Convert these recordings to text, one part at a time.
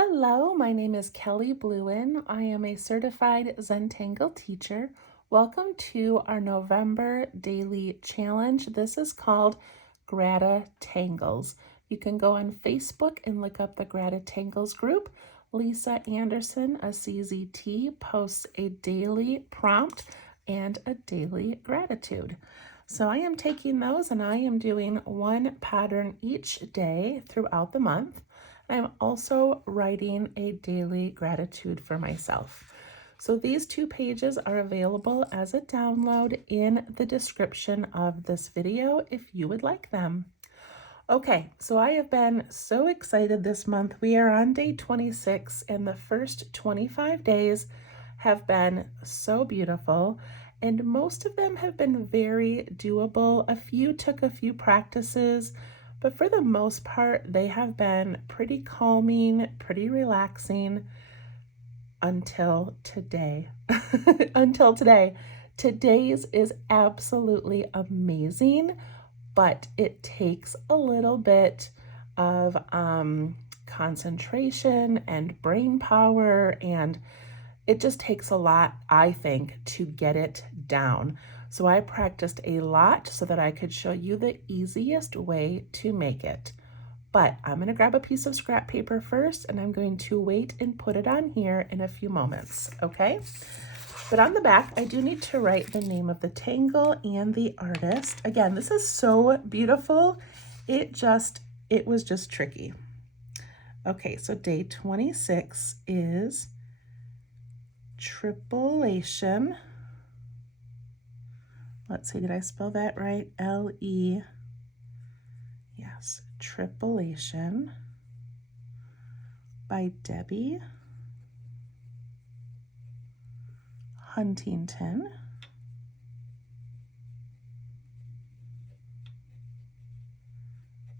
Hello, my name is Kelly Bluen. I am a certified Zentangle teacher. Welcome to our November daily challenge. This is called GratitangleZ. You can go on Facebook and look up the GratitangleZ group. Lisa Anderson, a CZT, posts a daily prompt and a daily gratitude. So I am taking those and I am doing one pattern each day throughout the month. I'm also writing a daily gratitude for myself. So these 2 pages are available as a download in the description of this video if you would like them. Okay, so I have been so excited this month. We are on day 26 and the first 25 days have been so beautiful and most of them have been very doable. A few took a few practices, but for the most part, they have been pretty calming, pretty relaxing until today. Until today. Today's is absolutely amazing, but it takes a little bit of concentration and brain power, and it just takes a lot, I think, to get it down. So I practiced a lot so that I could show you the easiest way to make it. But I'm going to grab a piece of scrap paper first, and I'm going to wait and put it on here in a few moments, okay? But on the back, I do need to write the name of the tangle and the artist. Again, this is so beautiful. It was just tricky. Okay, so day 26 is Triplellation. Let's see, did I spell that right? L-E, yes, Triplellation by Debbie Huntington.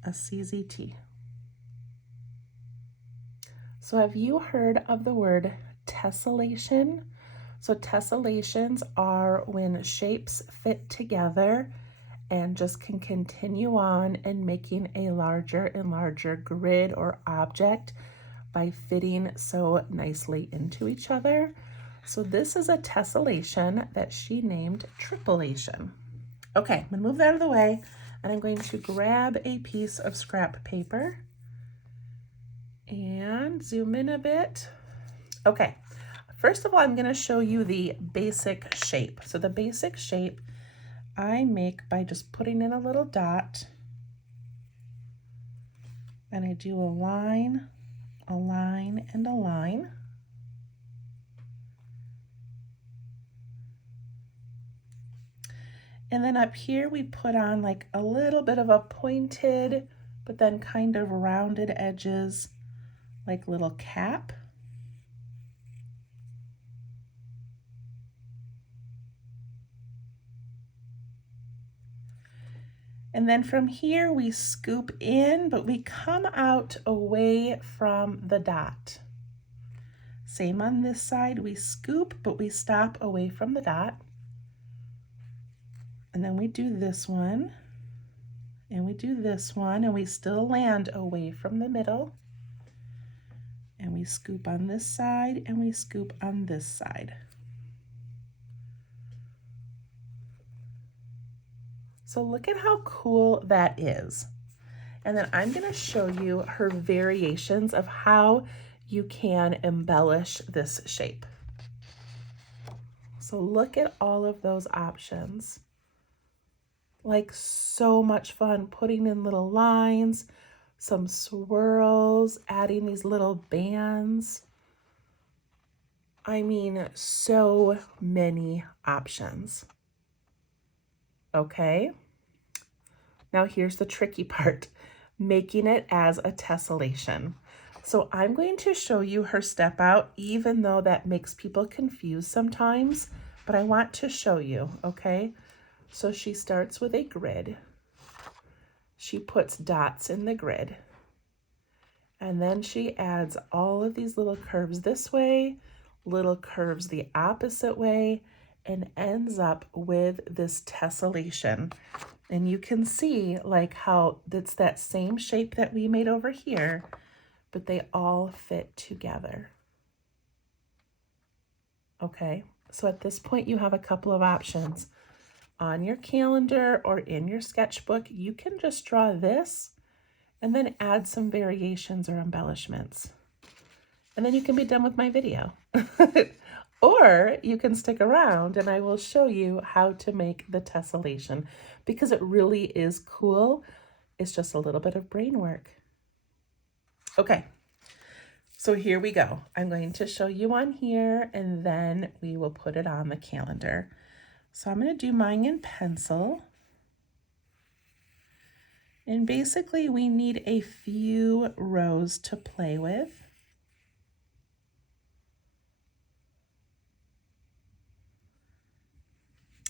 A CZT. So have you heard of the word tessellation? So tessellations are when shapes fit together and just can continue on and making a larger and larger grid or object by fitting so nicely into each other. So this is a tessellation that she named Triplellation. Okay, I'm gonna move that out of the way and I'm going to grab a piece of scrap paper and zoom in a bit. Okay. First of all, I'm going to show you the basic shape. So the basic shape I make by just putting in a little dot, and I do a line, and a line. And then up here we put on like a little bit of a pointed, but then kind of rounded edges, like little cap. And then from here we scoop in, but we come out away from the dot. Same on this side, we scoop, but we stop away from the dot. And then we do this one, and we do this one, and we still land away from the middle. And we scoop on this side, and we scoop on this side. So look at how cool that is. And then I'm going to show you her variations of how you can embellish this shape. So look at all of those options. Like so much fun putting in little lines, some swirls, adding these little bands. I mean, so many options. Okay, now here's the tricky part, making it as a tessellation. So I'm going to show you her step out, even though that makes people confused sometimes, but I want to show you, okay? So she starts with a grid. She puts dots in the grid. And then she adds all of these little curves this way, little curves the opposite way, and ends up with this tessellation. And you can see like how it's that same shape that we made over here, but they all fit together. Okay, so at this point you have a couple of options. On your calendar or in your sketchbook, you can just draw this and then add some variations or embellishments. And then you can be done with my video. Or you can stick around and I will show you how to make the tessellation because it really is cool. It's just a little bit of brain work. Okay, so here we go. I'm going to show you on here and then we will put it on the calendar. So I'm going to do mine in pencil. And basically we need a few rows to play with.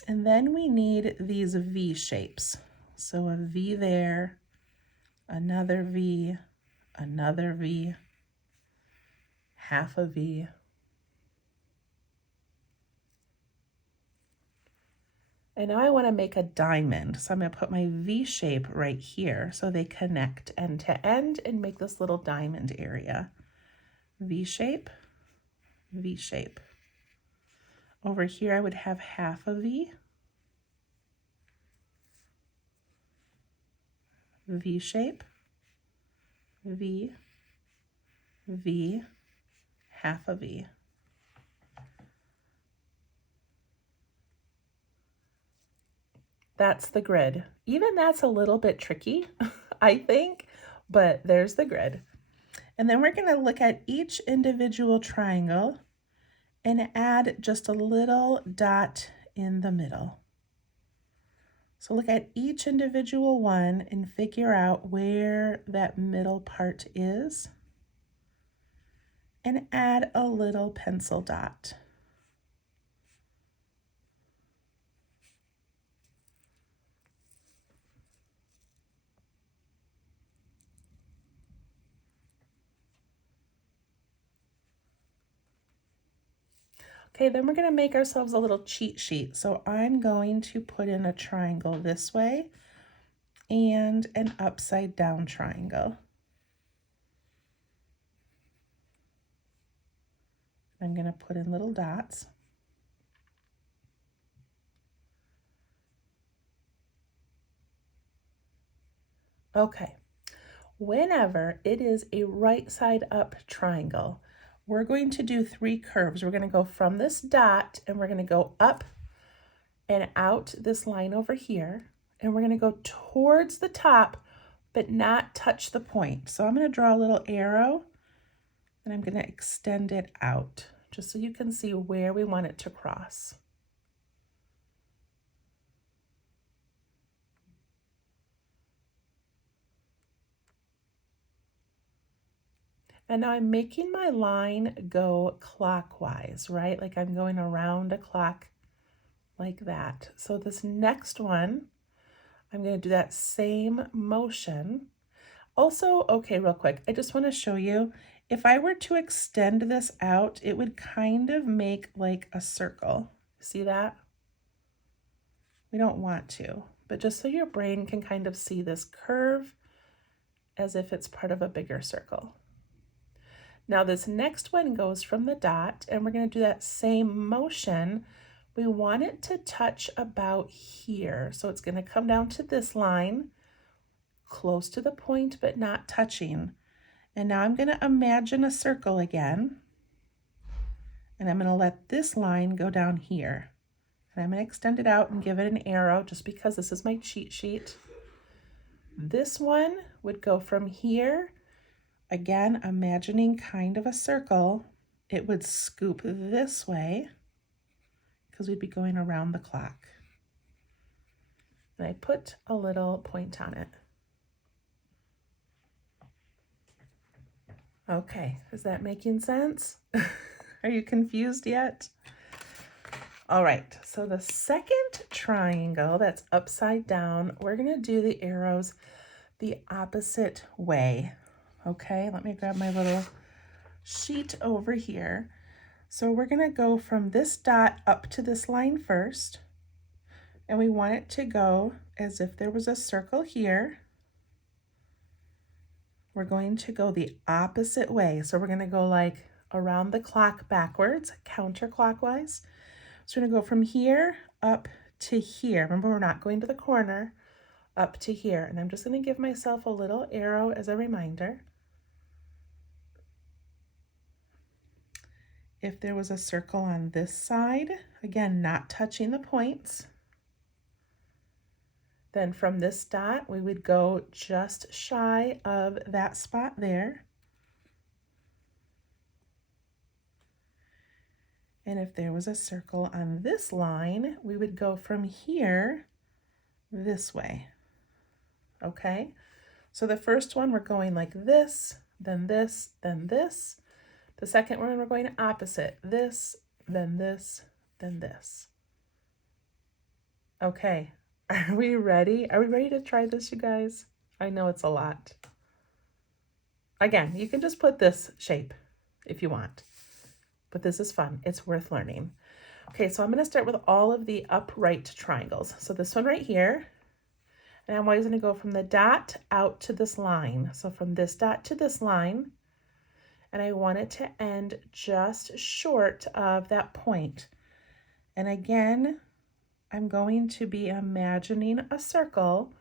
And then we need these V shapes. So a V there, another V, another V, half a V. And now I want to make a diamond. So I'm going to put my V shape right here so they connect end to end and make this little diamond area. V shape, V shape. Over here I would have half a V, V shape, V, V, half a V. That's the grid. Even that's a little bit tricky, I think, but there's the grid. And then we're going to look at each individual triangle and add just a little dot in the middle. So look at each individual one and figure out where that middle part is and add a little pencil dot. Okay, then we're going to make ourselves a little cheat sheet. So I'm going to put in a triangle this way and an upside down triangle. I'm going to put in little dots. Okay, whenever it is a right side up triangle, we're going to do 3 curves. We're going to go from this dot and we're going to go up and out this line over here. And we're going to go towards the top, but not touch the point. So I'm going to draw a little arrow and I'm going to extend it out just so you can see where we want it to cross. And now I'm making my line go clockwise, right? Like I'm going around a clock like that. So this next one, I'm going to do that same motion. Also, okay, real quick, I just want to show you, if I were to extend this out, it would kind of make like a circle. See that? We don't want to, but just so your brain can kind of see this curve as if it's part of a bigger circle. Now this next one goes from the dot and we're going to do that same motion. We want it to touch about here. So it's going to come down to this line, close to the point, but not touching. And now I'm going to imagine a circle again. And I'm going to let this line go down here. And I'm going to extend it out and give it an arrow just because this is my cheat sheet. This one would go from here. Again, imagining kind of a circle, it would scoop this way because we'd be going around the clock. And I put a little point on it. Okay, is that making sense? Are you confused yet? All right, so the second triangle that's upside down, we're gonna do the arrows the opposite way. Okay, let me grab my little sheet over here. So we're going to go from this dot up to this line first. And we want it to go as if there was a circle here. we're going to go the opposite way. So we're going to go like around the clock backwards, counterclockwise. So we're going to go from here up to here. Remember, we're not going to the corner, up to here. And I'm just going to give myself a little arrow as a reminder. If there was a circle on this side, again, not touching the points, then from this dot, we would go just shy of that spot there. And if there was a circle on this line, we would go from here this way. Okay, so the first one, we're going like this, then this, then this. The second one, we're going opposite, this, then this, then this. Okay, are we ready? Are we ready to try this, you guys? I know it's a lot. Again, you can just put this shape if you want, but this is fun. It's worth learning. Okay, so I'm going to start with all of the upright triangles. So this one right here, and I'm always going to go from the dot out to this line. So from this dot to this line, and I want it to end just short of that point. And again, I'm going to be imagining a circle.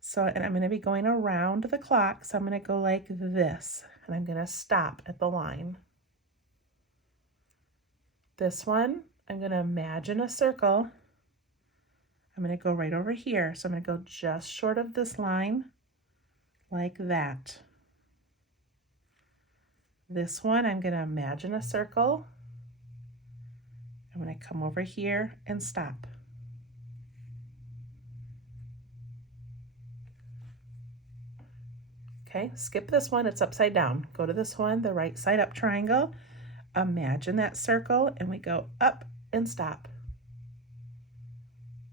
So, and I'm going to be going around the clock. So I'm going to go like this, and I'm going to stop at the line. This one, I'm going to imagine a circle. I'm going to go right over here. So I'm going to go just short of this line, like that. This one, I'm going to imagine a circle. I'm going to come over here and stop. Okay, skip this one, it's upside down. Go to this one, the right side up triangle. Imagine that circle, and we go up and stop.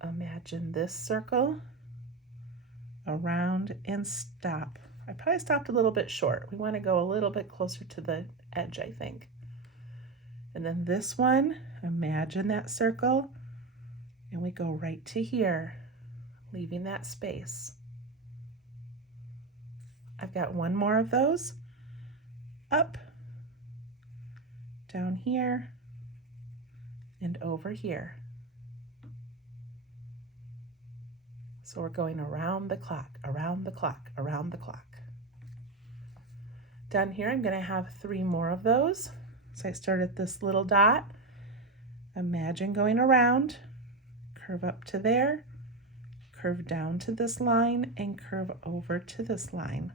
Imagine this circle, around and stop. I probably stopped a little bit short. We want to go a little bit closer to the edge, I think. And then this one, imagine that circle, and we go right to here, leaving that space. I've got one more of those. Up, down here, and over here. So we're going around the clock, around the clock, around the clock. Down here, I'm going to have 3 more of those. So I start at this little dot. Imagine going around, curve up to there, curve down to this line, and curve over to this line.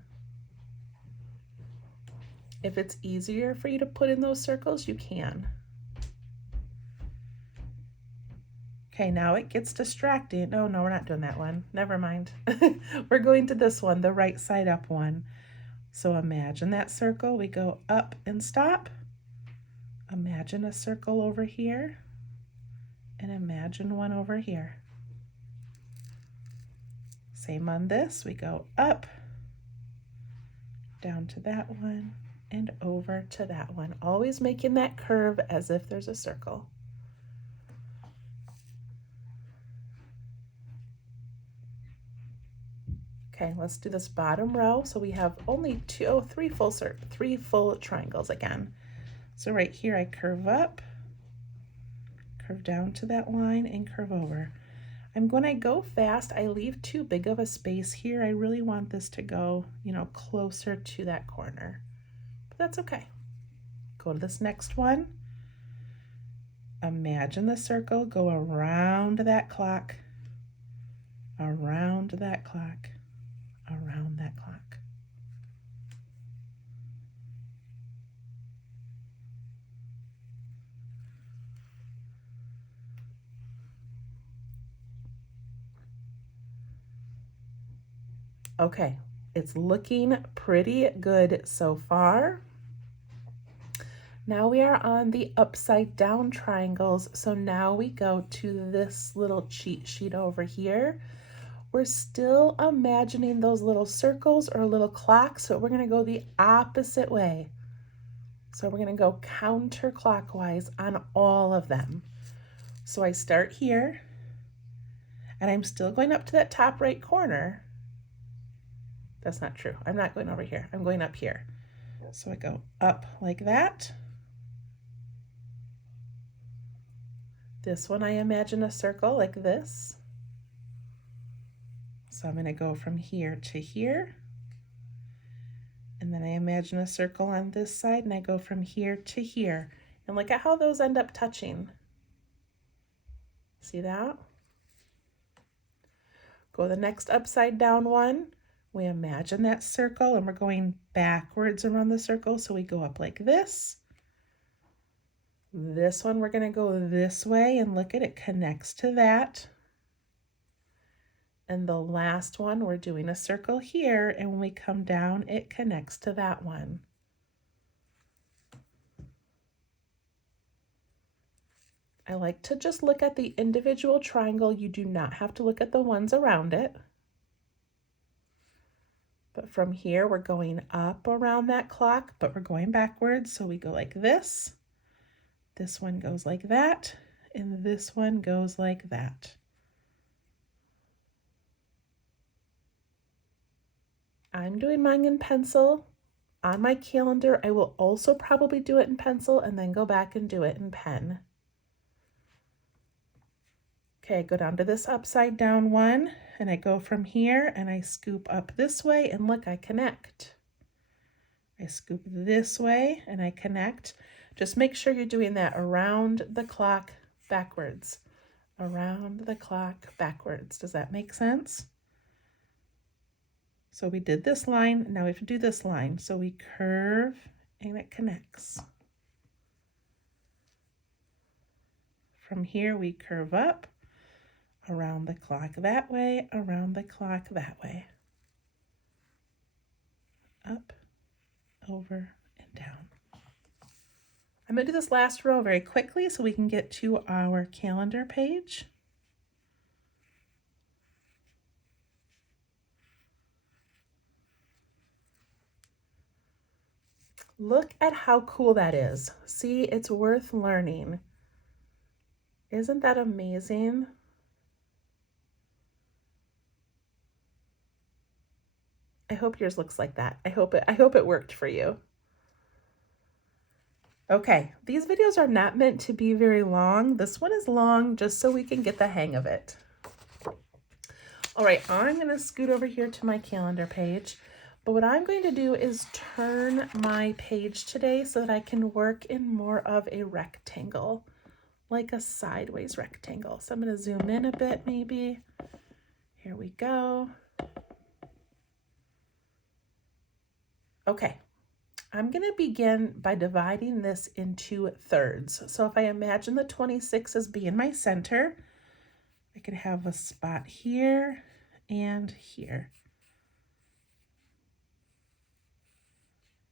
If it's easier for you to put in those circles, you can. Okay, now it gets distracting. Oh, no, we're not doing that one. Never mind. We're going to this one, the right side up one. So imagine that circle. We go up and stop. Imagine a circle over here. And imagine one over here. Same on this. We go up, down to that one, and over to that one. Always making that curve as if there's a circle. Okay, let's do this bottom row. So we have only three full triangles again. So right here, I curve up, curve down to that line, and curve over. When I go fast, I leave too big of a space here. I really want this to go, closer to that corner, but that's okay. Go to this next one. Imagine the circle, go around that clock, around that clock, around that clock. Okay, it's looking pretty good so far. Now we are on the upside down triangles. So now we go to this little cheat sheet over here. We're still imagining those little circles or little clocks, so we're gonna go the opposite way. So we're gonna go counterclockwise on all of them. So I start here, and I'm still going up to that top right corner. That's not true. I'm not going over here. I'm going up here. So I go up like that. This one I imagine a circle like this. So I'm going to go from here to here. And then I imagine a circle on this side and I go from here to here. And look at how those end up touching. See that? Go the next upside down one. We imagine that circle and we're going backwards around the circle. So we go up like this. This one we're going to go this way and look at it connects to that. And the last one we're doing a circle here, and when we come down it connects to that one. I like to just look at the individual triangle. You do not have to look at the ones around it. But from here we're going up around that clock, but we're going backwards. So we go like this. This one goes like that, and this one goes like that. I'm doing mine in pencil. On my calendar, I will also probably do it in pencil and then go back and do it in pen. Okay, I go down to this upside down one and I go from here and I scoop up this way and look, I connect. I scoop this way and I connect. Just make sure you're doing that around the clock backwards. Around the clock backwards. Does that make sense? So we did this line, now we have to do this line. So we curve and it connects. From here we curve up, around the clock that way, around the clock that way. Up, over, and down. I'm going to do this last row very quickly so we can get to our calendar page. Look at how cool that is. See, it's worth learning. Isn't that amazing? I hope yours looks like that. I hope it worked for you. Okay, these videos are not meant to be very long. This one is long just so we can get the hang of it. All right, I'm going to scoot over here to my calendar page. But what I'm going to do is turn my page today so that I can work in more of a rectangle, like a sideways rectangle. So I'm going to zoom in a bit maybe. Here we go. Okay, I'm going to begin by dividing this into thirds. So if I imagine the 26 as being my center, I could have a spot here and here.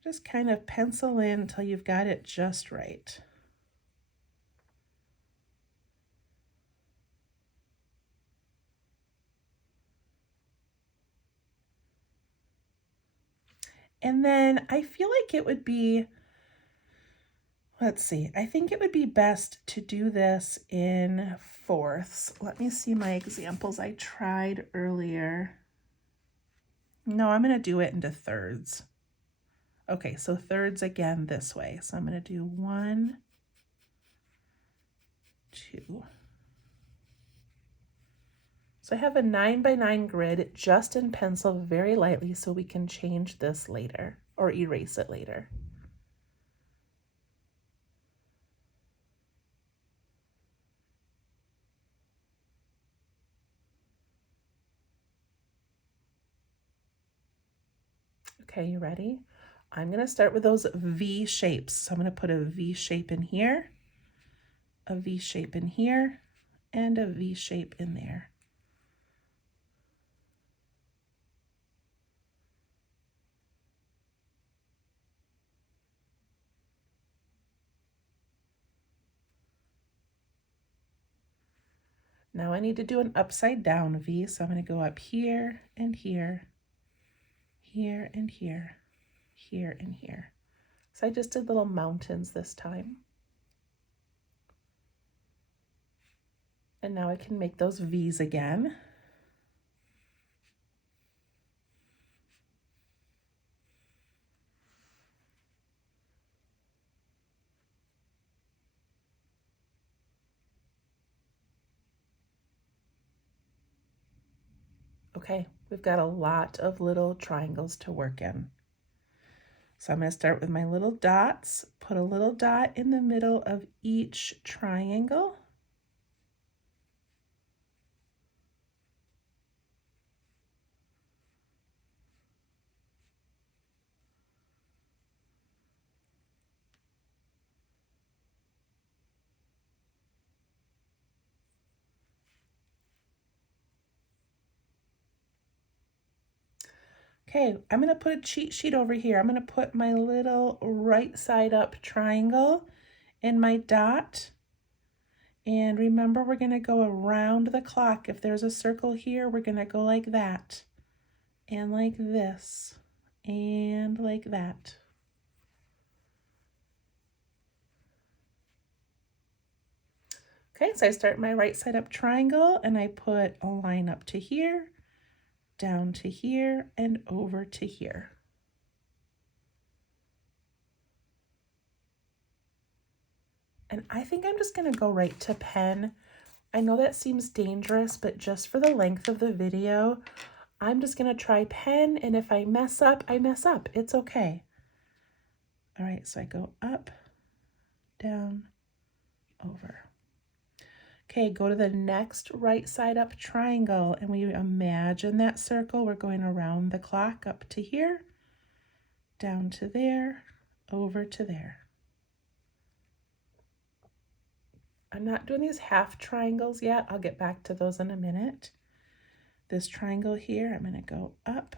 Just kind of pencil in until you've got it just right. And then I feel like it would be, let's see, I think it would be best to do this in fourths. Let me see my examples I tried earlier. No, I'm going to do it into thirds. Okay, so thirds again this way. So I'm going to do 1, 2. So I have a 9 by 9 grid just in pencil very lightly so we can change this later or erase it later. Okay, you ready? I'm going to start with those V shapes. So I'm going to put a V shape in here, a V shape in here, and a V shape in there. Now I need to do an upside down V, so I'm going to go up here and here, here and here, here and here. So I just did little mountains this time. And now I can make those V's again. Okay, we've got a lot of little triangles to work in. So I'm going to start with my little dots, put a little dot in the middle of each triangle. Okay, I'm going to put a cheat sheet over here. I'm going to put my little right side up triangle in my dot. And remember, we're going to go around the clock. If there's a circle here, we're going to go like that, and like this, and like that. Okay, so I start my right side up triangle, and I put a line up to here, down to here, and over to here. And I think I'm just going to go right to pen. I know that seems dangerous, but just for the length of the video, I'm just going to try pen, and if I mess up, I mess up. It's okay. All right, so I go up, down, over. Okay, go to the next right side up triangle, and we imagine that circle. We're going around the clock up to here, down to there, over to there. I'm not doing these half triangles yet. I'll get back to those in a minute. This triangle here, I'm going to go up,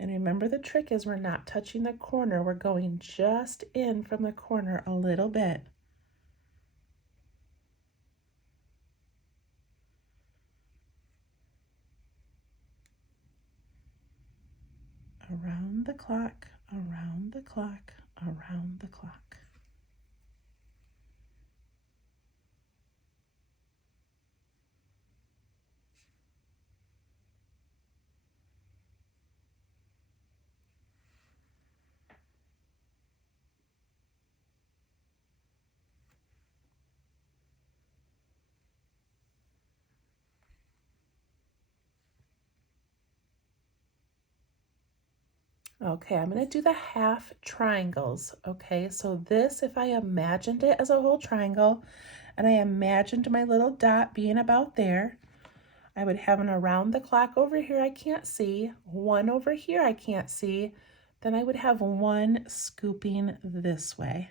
and remember, the trick is we're not touching the corner. We're going just in from the corner a little bit. Around the clock, around the clock, around the clock. Okay, I'm going to do the half triangles. Okay, so this, if I imagined it as a whole triangle, and I imagined my little dot being about there, I would have an around the clock over here I can't see, one over here I can't see, then I would have one scooping this way.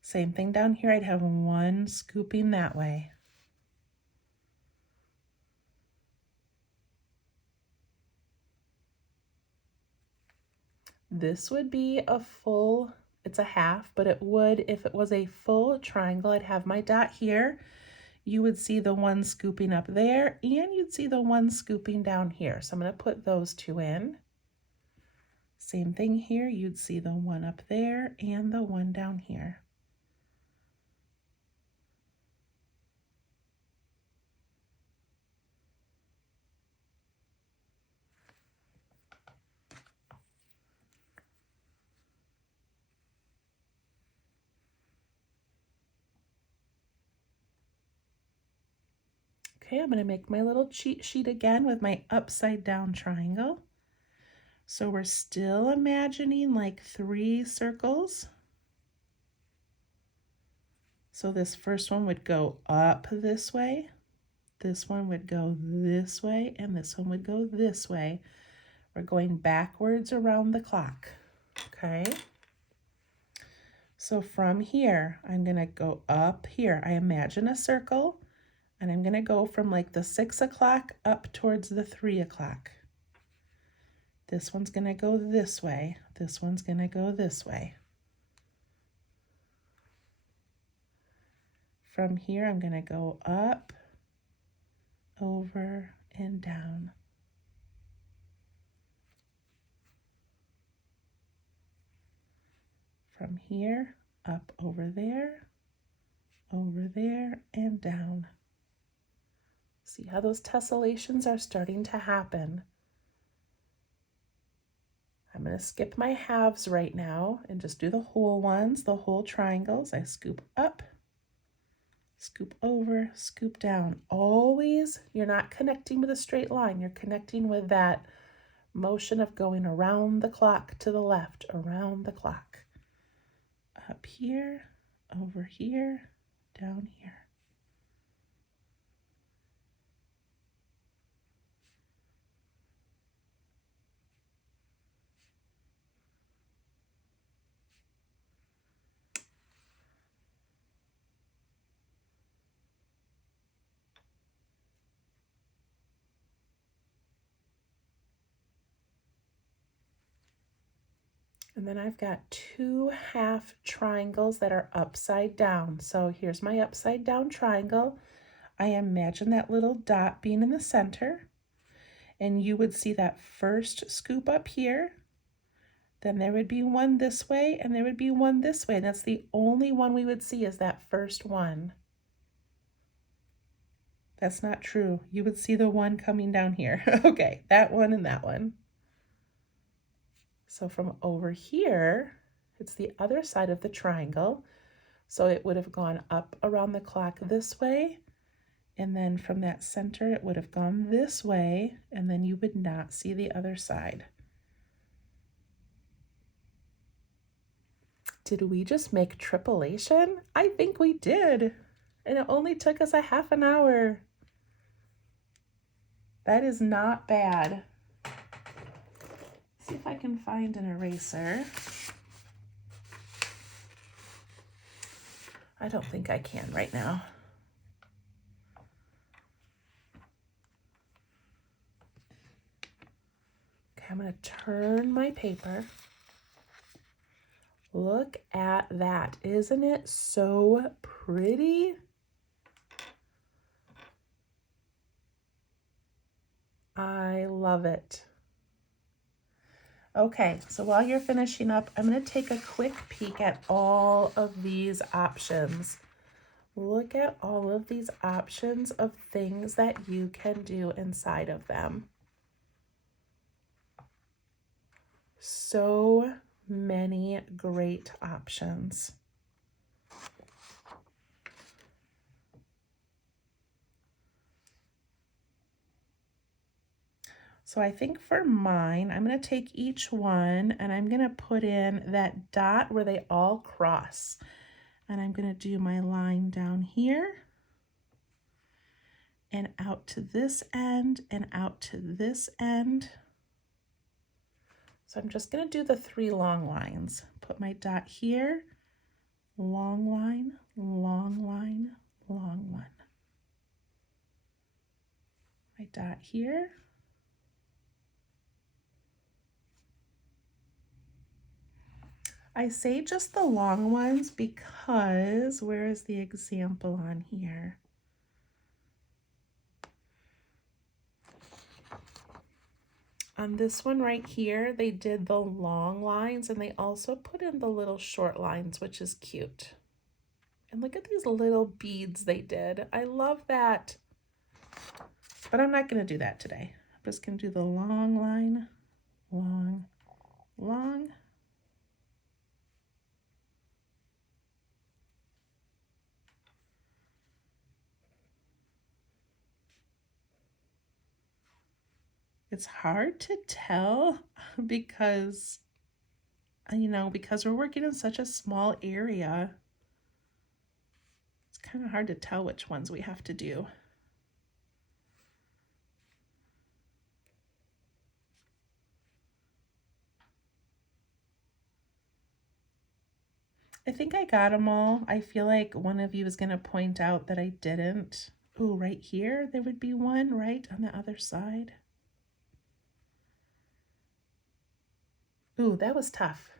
Same thing down here, I'd have one scooping that way. This would be a full, it's a half, but it would, if it was a full triangle, I'd have my dot here. You would see the one scooping up there, and you'd see the one scooping down here. So I'm going to put those two in. Same thing here, you'd see the one up there and the one down here. Okay, I'm going to make my little cheat sheet again with my upside down triangle. So we're still imagining like 3 circles. So this first one would go up this way, this one would go this way, and this one would go this way. We're going backwards around the clock, okay? So from here, I'm going to go up here. I imagine a circle, and I'm going to go from like the 6 o'clock up towards the 3 o'clock. This one's going to go this way. This one's going to go this way. From here, I'm going to go up, over, and down. From here, up over there, and down. See how those tessellations are starting to happen. I'm going to skip my halves right now and just do the whole ones, the whole triangles. I scoop up, scoop over, scoop down. Always, you're not connecting with a straight line. You're connecting with that motion of going around the clock to the left, around the clock. Up here, over here, down here. And then I've got 2 half triangles that are upside down. So here's my upside down triangle. I imagine that little dot being in the center, and you would see that first scoop up here. Then there would be one this way, and there would be one this way. And that's the only one we would see is that first one. That's not true. You would see the one coming down here. Okay, that one and that one. So from over here, it's the other side of the triangle. So it would have gone up around the clock this way. And then from that center, it would have gone this way. And then you would not see the other side. Did we just make triplellation? I think we did. And it only took us a half an hour. That is not bad. See if I can find an eraser. I don't think I can right now. Okay, I'm going to turn my paper. Look at that. Isn't it so pretty? I love it. Okay, so while you're finishing up, I'm going to take a quick peek at all of these options. Look at all of these options of things that you can do inside of them. So many great options. So I think for mine, I'm going to take each one and I'm going to put in that dot where they all cross. And I'm going to do my line down here and out to this end and out to this end. So I'm just going to do the 3 long lines. Put my dot here, long line, long line, long one. My dot here. I say just the long ones because where is the example on here? On this one right here, they did the long lines and they also put in the little short lines, which is cute. And look at these little beads they did. I love that. But I'm not going to do that today. I'm just going to do the long line, long, long. It's hard to tell because, because we're working in such a small area. It's kind of hard to tell which ones we have to do. I think I got them all. I feel like one of you is going to point out that I didn't. Ooh, right here, there would be one, right, on the other side. Ooh, that was tough.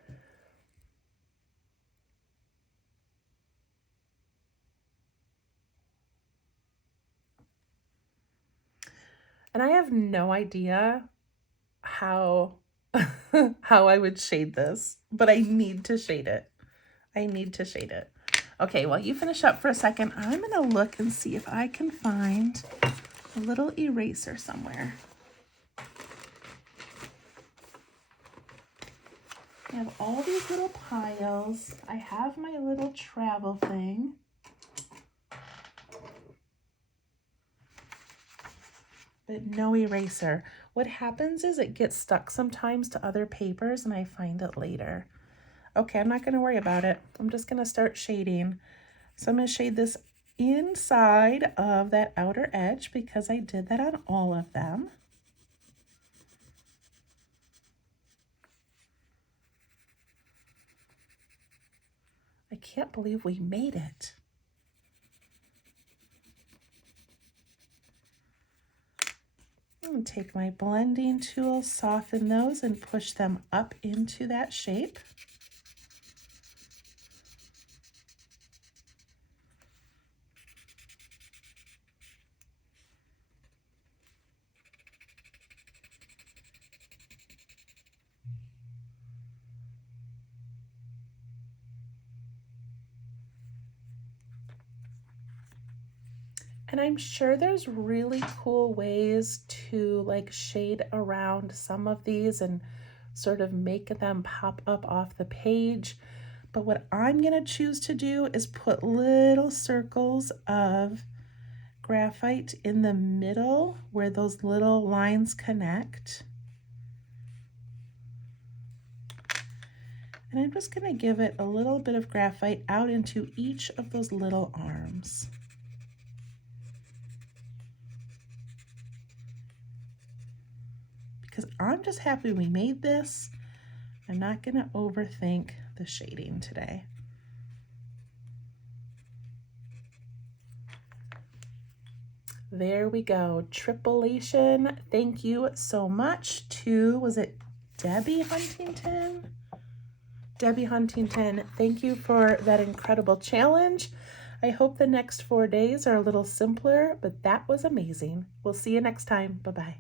And I have no idea how how I would shade this, but I need to shade it. I need to shade it. Okay, while you finish up for a second, I'm gonna look and see if I can find a little eraser somewhere. I have all these little piles. I have my little travel thing. but no eraser. What happens is it gets stuck sometimes to other papers and I find it later. Okay, I'm not going to worry about it. I'm just going to start shading. So I'm going to shade this inside of that outer edge because I did that on all of them. I can't believe we made it. I'm going to take my blending tool, soften those, and push them up into that shape. And I'm sure there's really cool ways to like shade around some of these and sort of make them pop up off the page. But what I'm going to choose to do is put little circles of graphite in the middle where those little lines connect. And I'm just going to give it a little bit of graphite out into each of those little arms. Because I'm just happy we made this. I'm not going to overthink the shading today. There we go, Triplellation. Thank you so much to, was it Debbie Huntington? Debbie Huntington, thank you for that incredible challenge. I hope the next 4 days are a little simpler, but that was amazing. We'll see you next time. Bye-bye.